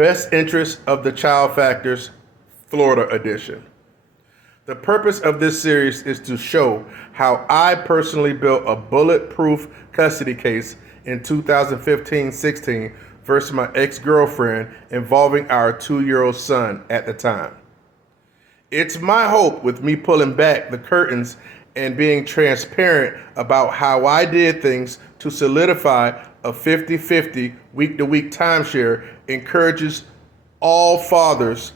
Best Interest of the Child Factors, Florida edition. The purpose of this series is to show how I personally built a bulletproof custody case in 2015-16 versus my ex-girlfriend involving our 2-year-old son at the time. It's my hope with me pulling back the curtains and being transparent about how I did things to solidify a 50-50 week-to-week timeshare encourages all fathers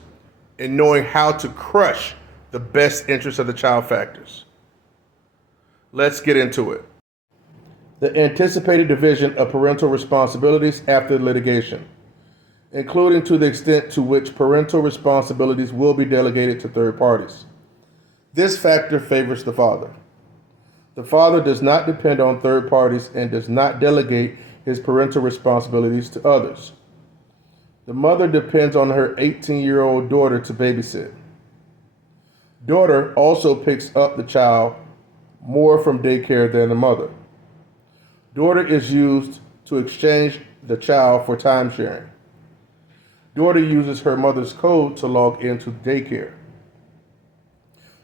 in knowing how to crush the best interest of the child factors. Let's get into it. The anticipated division of parental responsibilities after litigation, including to the extent to which parental responsibilities will be delegated to third parties. This factor favors the father. The father does not depend on third parties and does not delegate his parental responsibilities to others. The mother depends on her 18-year-old daughter to babysit. Daughter also picks up the child more from daycare than the mother. Daughter is used to exchange the child for time sharing. Daughter uses her mother's code to log into daycare.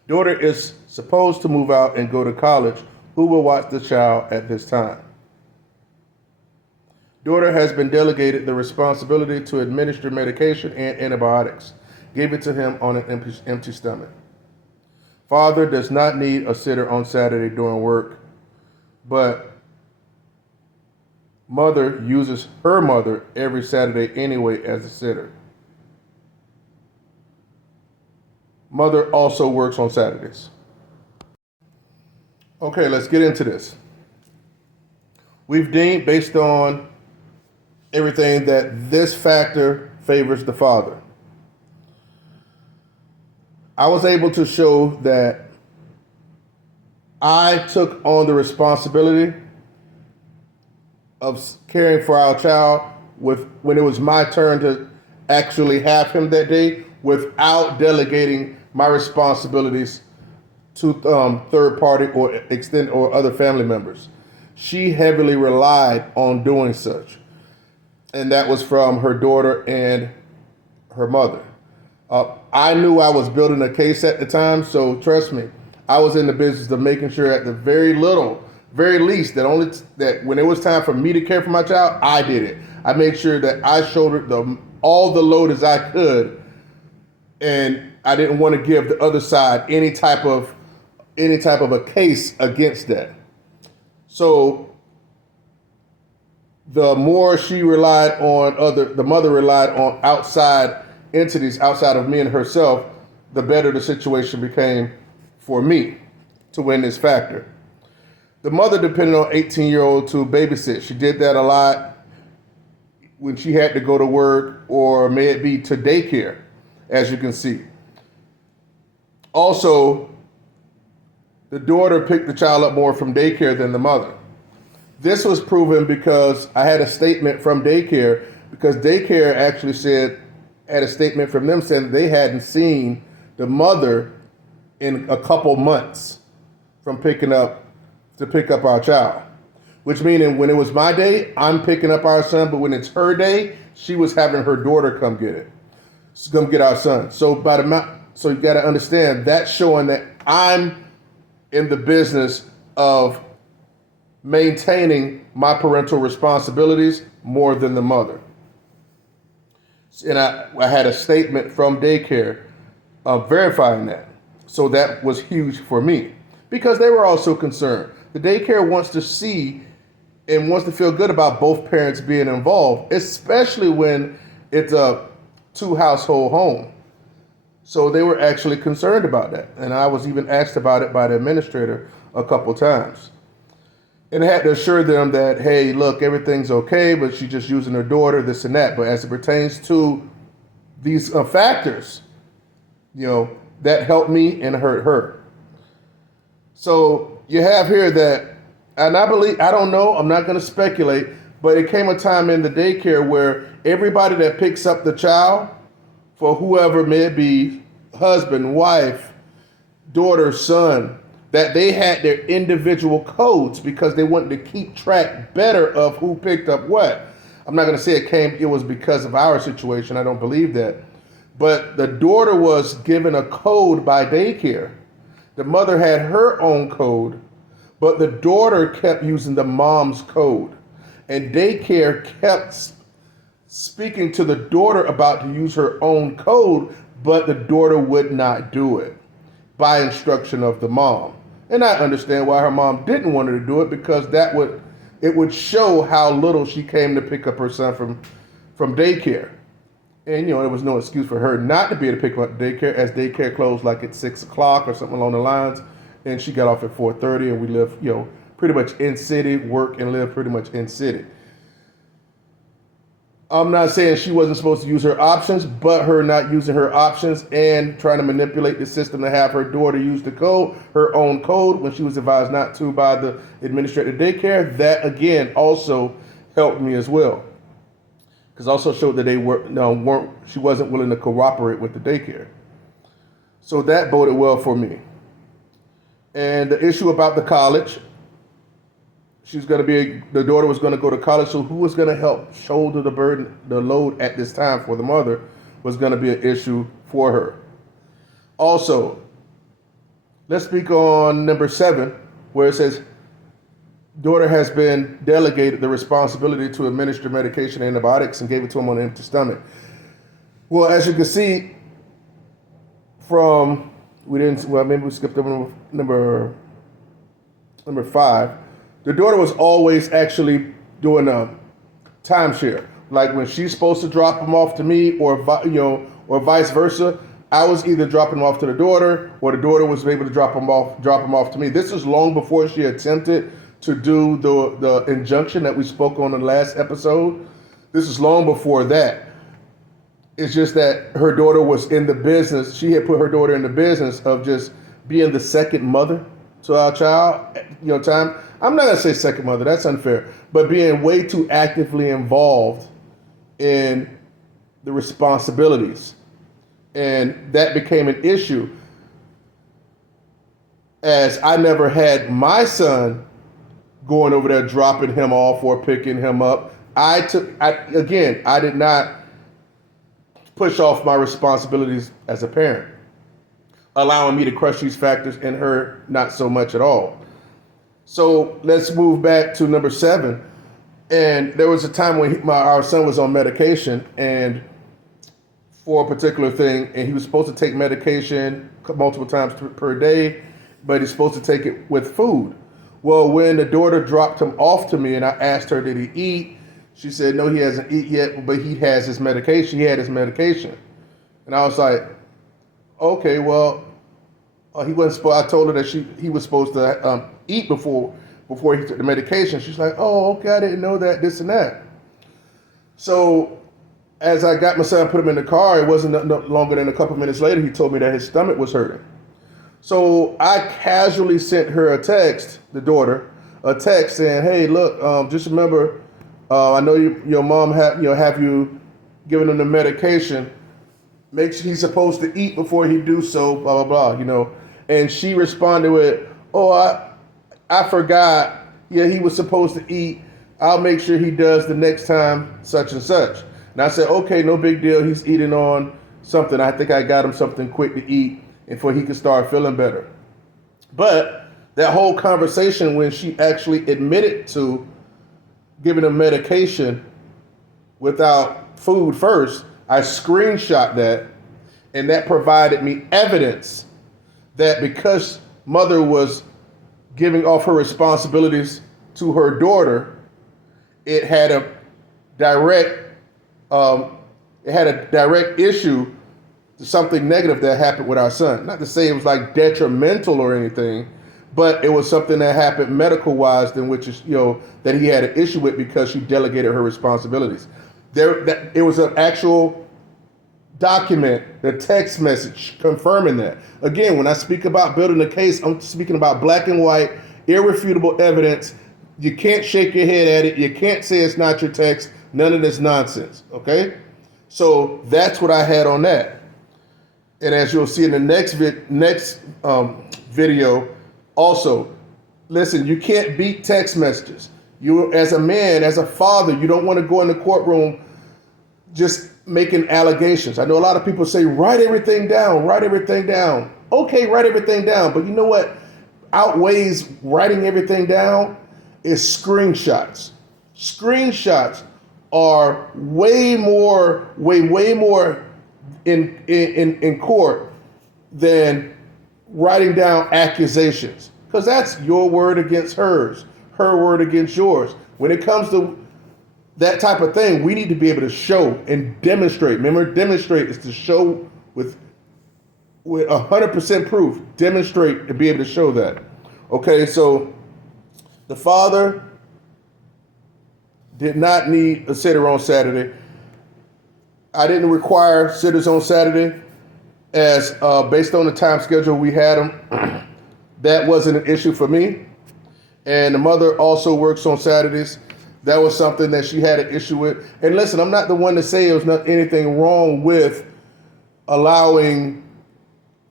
Daughter is supposed to move out and go to college. Who will watch the child at this time? Daughter has been delegated the responsibility to administer medication and antibiotics. Gave it to him on an empty stomach. Father does not need a sitter on Saturday during work, but mother uses her mother every Saturday anyway as a sitter. Mother also works on Saturdays. Okay, let's get into this. We've deemed, based on everything, that this factor favors the father. I was able to show that I took on the responsibility of caring for our child when it was my turn to actually have him that day without delegating my responsibilities to third party or extended or other family members. She heavily relied on doing such. And that was from her daughter and her mother. I knew I was building a case at the time, so trust me, I was in the business of making sure at the very least, that when it was time for me to care for my child, I did it. I made sure that I shouldered all the load as I could, and I didn't want to give the other side any type of a case against that. So the more she relied on the mother relied on outside entities outside of me and herself, the better the situation became for me to win this factor. The mother depended on 18-year-old to babysit. She did that a lot when she had to go to work, or may it be to daycare, as you can see. Also, the daughter picked the child up more from daycare than the mother. This was proven because I had a statement from daycare, because daycare actually had a statement from them saying they hadn't seen the mother in a couple months from to pick up our child. Which meaning when it was my day, I'm picking up our son, but when it's her day, she was having her daughter come get our son. So you got to understand that's showing that I'm in the business of maintaining my parental responsibilities more than the mother. And I had a statement from daycare verifying that. So that was huge for me because they were also concerned. The daycare wants to see and wants to feel good about both parents being involved, especially when it's a 2-household home. So they were actually concerned about that. And I was even asked about it by the administrator a couple times. And I had to assure them that, hey, look, everything's okay, but she's just using her daughter, this and that. But as it pertains to these factors, that helped me and hurt her. So you have here that, and I don't know, I'm not going to speculate, but it came a time in the daycare where everybody that picks up the child, for whoever may it be, husband, wife, daughter, son, that they had their individual codes because they wanted to keep track better of who picked up what. I'm not going to say it was because of our situation. I don't believe that. But the daughter was given a code by daycare. The mother had her own code, but the daughter kept using the mom's code. And daycare kept speaking to the daughter about to use her own code, but the daughter would not do it by instruction of the mom. And I understand why her mom didn't want her to do it, because it would show how little she came to pick up her son from daycare. And there was no excuse for her not to be able to pick him up at daycare, as daycare closed like at 6 o'clock or something along the lines. And she got off at 4:30, and we live, pretty much in city, work and live pretty much in city. I'm not saying she wasn't supposed to use her options, but her not using her options and trying to manipulate the system to have her daughter use her own code, when she was advised not to by the administrative daycare, that again also helped me as well. Because also showed that she wasn't willing to cooperate with the daycare. So that boded well for me. And the issue about the college, the daughter was going to go to college, so who was going to help shoulder the load at this time for the mother was going to be an issue for her. Also, let's speak on number 7, where it says, daughter has been delegated the responsibility to administer medication and antibiotics and gave it to him on an empty stomach. Well, as you can see maybe we skipped over number 5. The daughter was always actually doing a timeshare. Like when she's supposed to drop them off to me, or vice versa, I was either dropping them off to the daughter, or the daughter was able to drop them off to me. This is long before she attempted to do the injunction that we spoke on in the last episode. This is long before that. It's just that her daughter was in the business. She had put her daughter in the business of just being the second mother to our child. I'm not going to say second mother, that's unfair, but being way too actively involved in the responsibilities. And that became an issue, as I never had my son going over there dropping him off or picking him up. I did not push off my responsibilities as a parent, allowing me to crush these factors, and her not so much at all. So let's move back to number 7. And there was a time when our son was on medication, and for a particular thing, and he was supposed to take medication multiple times per day, but he's supposed to take it with food. Well, when the daughter dropped him off to me and I asked her, did he eat? She said, no, he hasn't eaten yet, but he has his medication. He had his medication. And I was like, okay, well, he wasn't supposed. I told her that he was supposed to eat before he took the medication. She's like, oh, okay, I didn't know that, this and that. So as I got my son, put him in the car, it wasn't no longer than a couple minutes later, he told me that his stomach was hurting. So I casually sent her a text, the daughter, a text saying, hey, look, just remember, I know your mom have you given him the medication. Make sure he's supposed to eat before he do so, blah, blah, blah, And she responded with, oh, I forgot. Yeah, he was supposed to eat. I'll make sure he does the next time, such and such. And I said, okay, no big deal. He's eating on something. I think I got him something quick to eat before he could start feeling better. But that whole conversation, when she actually admitted to giving him medication without food first, I screenshot that, and that provided me evidence that because mother was giving off her responsibilities to her daughter, it had a direct issue to something negative that happened with our son. Not to say it was like detrimental or anything, but it was something that happened medical-wise, in which is that he had an issue with because she delegated her responsibilities. It was an actual document, the text message confirming that. Again, when I speak about building a case, I'm speaking about black and white, irrefutable evidence. You can't shake your head at it. You can't say it's not your text. None of this nonsense, okay? So that's what I had on that. And as you'll see in the next video, also, listen, you can't beat text messages. You, as a man, as a father, you don't want to go in the courtroom just making allegations. I know a lot of people say, write everything down, write everything down. Okay, write everything down. But you know what outweighs writing everything down is screenshots. Screenshots are way more in court than writing down accusations, because that's your word against hers, her word against yours. When it comes to that type of thing, we need to be able to show and demonstrate. Remember, demonstrate is to show with 100% proof. Demonstrate and be able to show that. Okay, so the father did not need a sitter on Saturday. I didn't require sitters on Saturday, as based on the time schedule we had them. That wasn't an issue for me. And the mother also works on Saturdays. That was something that she had an issue with. And listen, I'm not the one to say there was not anything wrong with allowing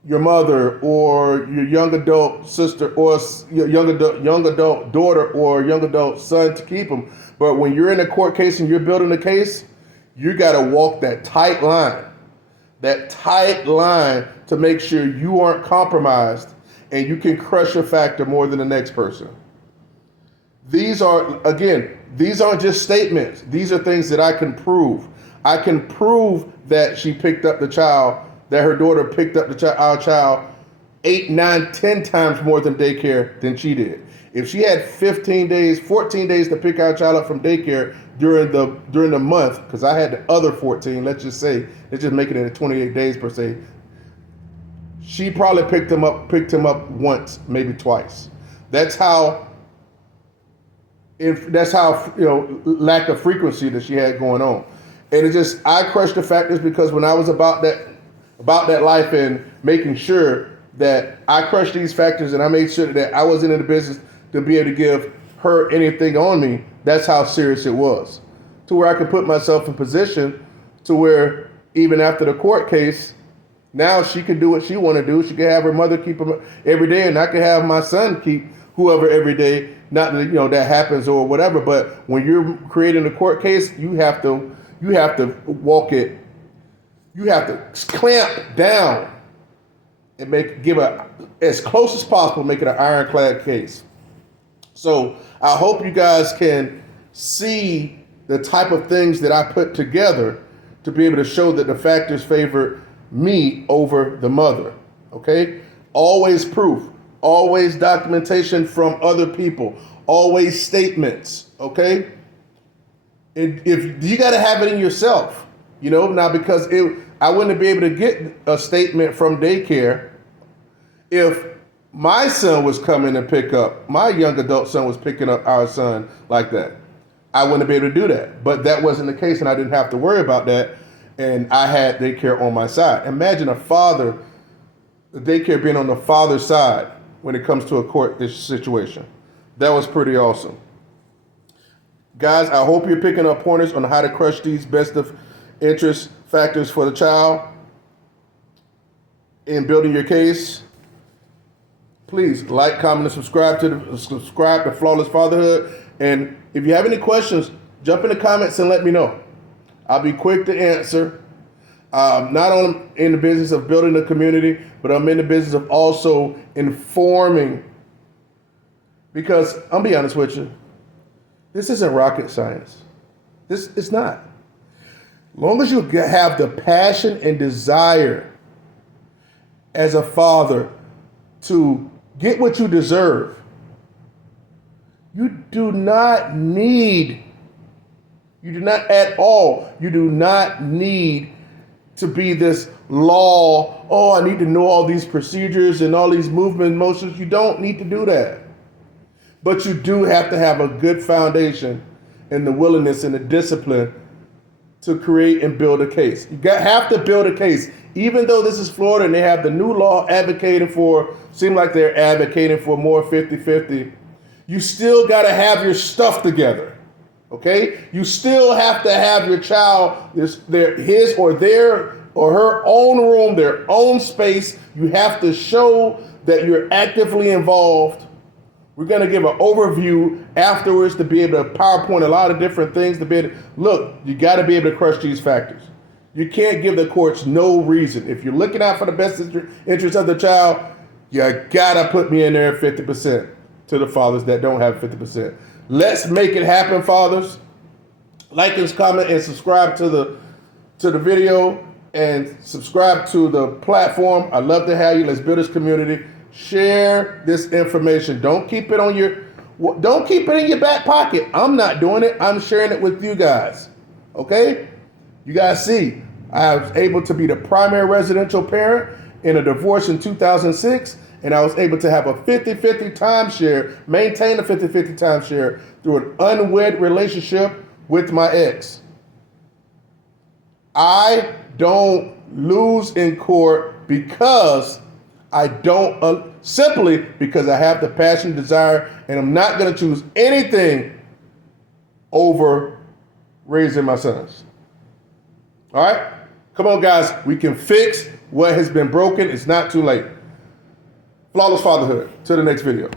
your mother or your young adult sister or your young adult daughter or young adult son to keep them. But when you're in a court case and you're building a case, you got to walk that tight line to make sure you aren't compromised and you can crush a factor more than the next person. These aren't just statements. These are things that I can prove. I can prove that she picked up the child, that her daughter picked up our child 8, 9, 10 times more than daycare than she did. If she had 14 days to pick our child up from daycare during the month, because I had the other 14, let's just make it into 28 days per se, she probably picked him up once, maybe twice. That's how lack of frequency that she had going on. And I crushed the factors because when I was about that life and making sure that I crushed these factors and I made sure that I wasn't in the business to be able to give her anything on me, that's how serious it was. To where I could put myself in position to where even after the court case, now she can do what she want to do. She can have her mother keep him every day, and I can have my son keep whoever every day. Not that that happens or whatever, but when you're creating a court case, you have to walk it. You have to clamp down and as close as possible, make it an ironclad case. So I hope you guys can see the type of things that I put together to be able to show that the factors favor me over the mother. Okay? Always proof. Always documentation from other people. Always statements. Okay? If you got to have it in yourself, now because I wouldn't be able to get a statement from daycare if my son was coming to pick up, my young adult son was picking up our son like that. I wouldn't be able to do that. But that wasn't the case, and I didn't have to worry about that. And I had daycare on my side. Imagine the daycare being on the father's side when it comes to a court situation. That was pretty awesome. Guys, I hope you're picking up pointers on how to crush these best of interest factors for the child in building your case. Please like, comment, and subscribe to Flawless Fatherhood. And if you have any questions, jump in the comments and let me know. I'll be quick to answer. Not only in the business of building a community, but I'm in the business of also informing. Because I'll be honest with you, this isn't rocket science. It's not. As long as you have the passion and desire as a father to get what you deserve, you do not at all, you do not need to be this law, I need to know all these procedures and all these movement motions. You don't need to do that. But you do have to have a good foundation and the willingness and the discipline to create and build a case. You have to build a case. Even though this is Florida and they have the new law seem like they're advocating for more 50-50, you still got to have your stuff together, okay? You still have to have your child, his or their or her own room, their own space. You have to show that you're actively involved We're going to give an overview afterwards to be able to PowerPoint a lot of different things to be able to, look, you got to be able to crush these factors. You can't give the courts no reason. If you're looking out for the best interest of the child, you got to put me in there at 50% to the fathers that don't have 50%. Let's make it happen, fathers. Like and comment and subscribe to the video and subscribe to the platform. I'd love to have you. Let's build this community. Share this information. Don't keep it in your back pocket. I'm not doing it. I'm sharing it with you guys. Okay? You guys see, I was able to be the primary residential parent in a divorce in 2006, and I was able to have a 50-50 timeshare, maintain a 50-50 timeshare through an unwed relationship with my ex. I don't lose in court because I don't, simply because I have the passion, desire, and I'm not going to choose anything over raising my sons. All right? Come on, guys. We can fix what has been broken. It's not too late. Flawless Fatherhood. Till the next video.